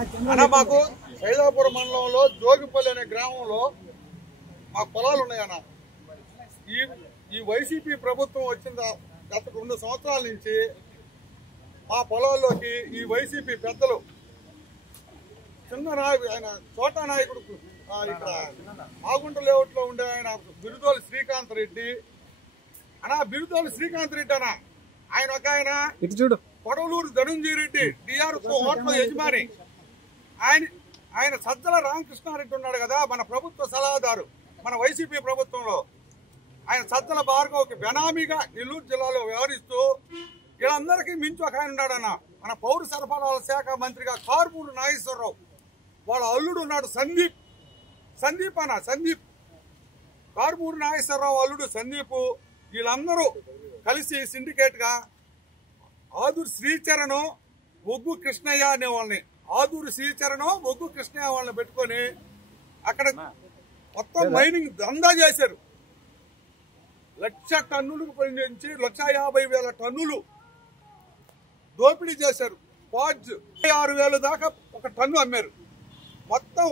అన్న మాకు సైదాపురం మండలంలో జోగిపల్లి అనే గ్రామంలో మా పొలాలు ఉన్నాయన్న. ఈ వైసీపీ ప్రభుత్వం వచ్చిన గత 2 సంవత్సరాల నుంచి మా పొలాల్లోకి ఈ వైసీపీ పెద్దలు చిన్న ఆయన చోటా నాయకుడు ఇక్కడ మాగుంట లేఅవుట్ లో ఉండే ఆయన బిరుదోలి శ్రీకాంత్ రెడ్డి బిరుదోలి శ్రీకాంత్ రెడ్డి అన్న ఆయన ఒక ఆయన కొడవలూరు ధనుంజయ రెడ్డి డిఆర్ హోటల్ యజమాని ఆయన సజ్జల రామకృష్ణారెడ్డి ఉన్నాడు కదా మన ప్రభుత్వ సలహాదారు మన వైసీపీ ప్రభుత్వంలో ఆయన సజ్జల భార్గవ్కి బెనామీగా నెల్లూరు జిల్లాలో వ్యవహరిస్తూ వీళ్ళందరికీ మించి ఒక ఆయన ఉన్నాడన్న మన పౌర సరఫరాల శాఖ మంత్రిగా కారుమూరు నాగేశ్వరరావు వాళ్ళ అల్లుడు ఉన్నాడు సందీప్ కారుమూరు నాగేశ్వరరావు అల్లుడు సందీప్ వీళ్ళందరూ కలిసి సిండికేట్ గా ఆదూరు శ్రీచరణ్ ఒగ్గు కృష్ణయ్య అనే వాళ్ళని ఒగ్గు కృష్ణయ్య వాళ్ళని పెట్టుకొని అక్కడ మొత్తం మైనింగ్ దందా చేశారు. 1,00,000 టన్నులకు నుంచి 1,50,000 టన్నులు దోపిడీ చేశారు. 6,000 దాకా ఒక టన్ను అమ్మారు. మొత్తం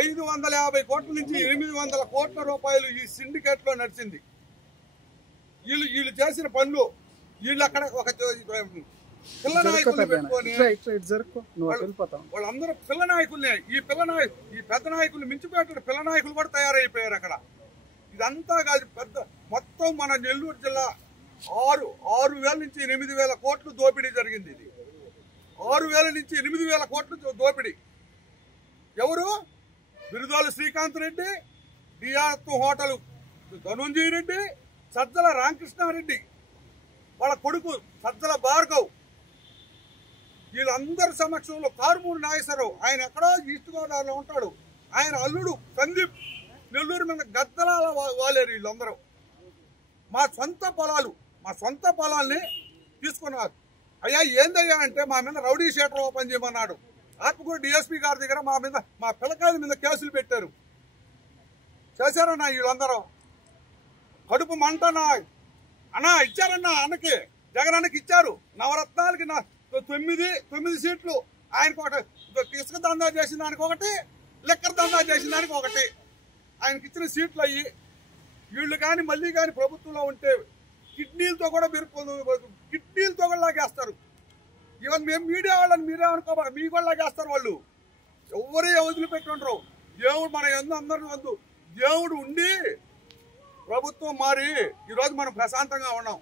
550 కోట్ల నుంచి 800 కోట్ల రూపాయలు ఈ సిండికేట్ లో నడిచింది. వీళ్ళు చేసిన పనులు వీళ్ళు అక్కడ ఒక పిల్ల నాయకుల్ని పెట్టుకొని వాళ్ళందరూ పిల్ల నాయకుల్ని ఈ పెద్ద నాయకులు మించిపోయేట పిల్ల నాయకులు కూడా తయారైపోయారు అక్కడ. ఇదంతా కాదు మొత్తం మన నెల్లూరు జిల్లా 6,000 నుంచి 8,000 కోట్లు దోపిడీ జరిగింది. ఇది 6,000 నుంచి 8,000 కోట్లు దోపిడీ. ఎవరు? బిరుదోలి శ్రీకాంత్ రెడ్డి, డిఆర్ హోటల్ ధనుంజయ రెడ్డి, సజ్జల రామకృష్ణారెడ్డి వాళ్ళ కొడుకు సజ్జల భార్గవ్ వీళ్ళందరి సమక్షంలో కారుమూరు నాగేశ్వరరావు ఆయన ఎక్కడో ఈస్ట్ గోదావరిలో ఉంటాడు. ఆయన అల్లుడు సందీప్ నెల్లూరు మీద గద్దలాల వాలేరు. వీళ్ళందరూ మా సొంత పొలాల్ని తీసుకున్నారు. అయ్యా ఏందయ్యా అంటే మా మీద రౌడీ షీటర్ ఓపెన్ చేయమన్నాడు. ఆత్మకూరు డిఎస్పీ గారి దగ్గర మా పిల్లకాయల మీద కేసులు పెట్టారు. చేశారన్నా వీళ్ళందరూ కడుపు మంటనా అన్నా ఇచ్చారన్నా అన్నకి జగన్ అన్నకి ఇచ్చారు. నవరత్నాలకి 9 సీట్లు ఆయనకు ఒకటి ఇసుక దందా చేసిన దానికి ఒకటి, లిక్కర్ దందా చేసిన దానికి ఒకటి ఆయనకి ఇచ్చిన సీట్లు అయ్యి వీళ్ళు కానీ మళ్ళీ కానీ ప్రభుత్వంలో ఉంటే కిడ్నీలతో కూడా లాగేస్తారు. ఈవెన్ మేము మీడియా వాళ్ళని మీరేమనుకో మీ కూడా లాగేస్తారు. వాళ్ళు ఎవరే వదిలిపెట్టుండ్రు. దేవుడు మన అందరిని వద్దు. దేవుడు ఉండి ప్రభుత్వం మారి ఈరోజు మనం ప్రశాంతంగా ఉన్నాం.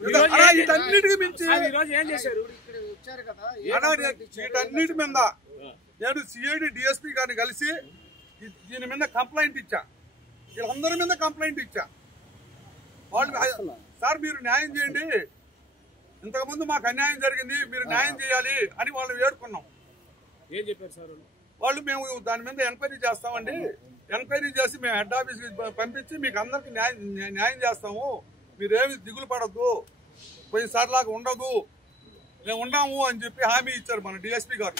వీటన్నిటికి మించి వీటన్నిటి మీద నేను సిఐడి డిఎస్పీ గారిని కలిసి దీని మీద కంప్లైంట్ ఇచ్చా. వీళ్ళందరి మీద కంప్లైంట్ ఇచ్చా. వాళ్ళు సార్ మీరు న్యాయం చేయండి, ఇంతకుముందు మాకు అన్యాయం జరిగింది, మీరు న్యాయం చేయాలి అని వాళ్ళు వేడుకున్నాం. ఏం చెప్పారు సార్ వాళ్ళు? మేము దాని మీద ఎంక్వైరీ చేస్తామండి, ఎంక్వైరీ చేసి మేము హెడ్ ఆఫీస్కి పంపించి మీకు అందరికి న్యాయం చేస్తాము, మీరేమి దిగులు పడద్దు, పోయినసారిలాగా ఉండదు, మేము ఉన్నాము అని చెప్పి హామీ ఇచ్చారు మన డిఎస్పీ గారు.